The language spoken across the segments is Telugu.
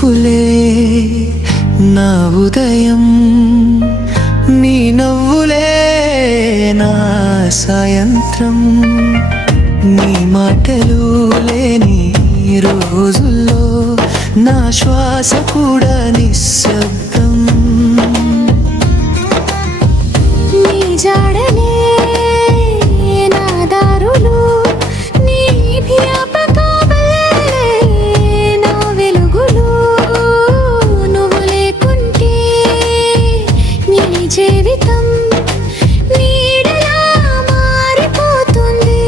చూపులే నా ఉదయం, నీ నవ్వులే నా సాయంత్రం. నీ మాటలు లేని రోజుల్లో నా శ్వాస కూడా నిశ్శబ్దం. నీ జాడలే నా దారులు, నీ జ్ఞాపకాలే నా వెలుగులు. నువ్వు లేకుంటే నీ జీవితం నీడలా మారిపోతుంది.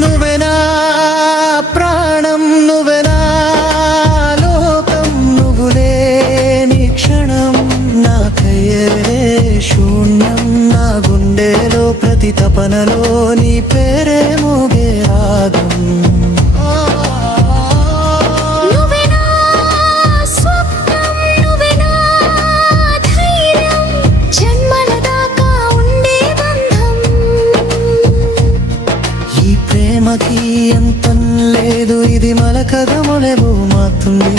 నువ్వే నా ప్రాణం, నువ్వే నా లోకం, నువ్వు లేని క్షణం నాకయ్యే శూన్యం. నా గుండెలో ప్రతి తపనలో నీ పేరే మోగే రాగం. నువ్వే నా స్వప్నం, నువ్వే నా ధైర్యం, జన్మల దాకా ఉండే బంధం. ఈ ప్రేమకి అంతం లేదు, ఇది మలకదములేవో మాతుంది.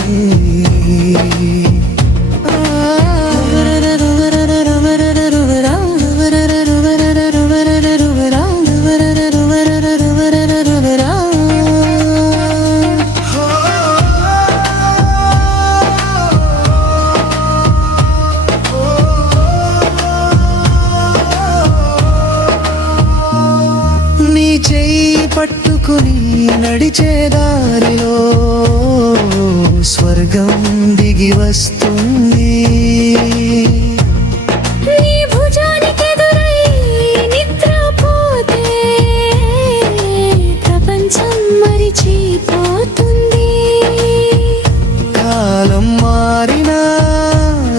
నీ చెయ్యి పట్టుకుని నడిచే దారిలో స్వర్గం దిగి వస్తుంది. నీ భుజానికెదురై నిద్రపోతే ప్రపంచం మరిచిపోతుంది. కాలం మారినా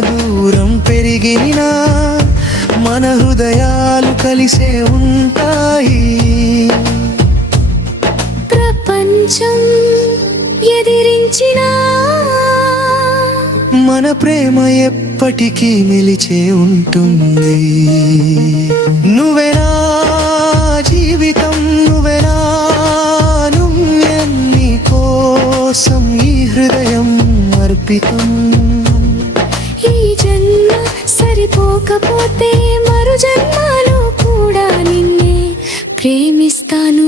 దూరం పెరిగినా మన హృదయాలు కలిసే ఉంటాయి. ప్రపంచం ఎదిరించినా మన ప్రేమ ఎప్పటికీ నిలిచే ఉంటుంది. నువ్వే నా జీవితం, నువ్వే నా నీ కోసం ఈ హృదయం అర్పితం. ఈ జన్మ సరిపోకపోతే మరు జన్మలో కూడా నిన్నే ప్రేమిస్తాను.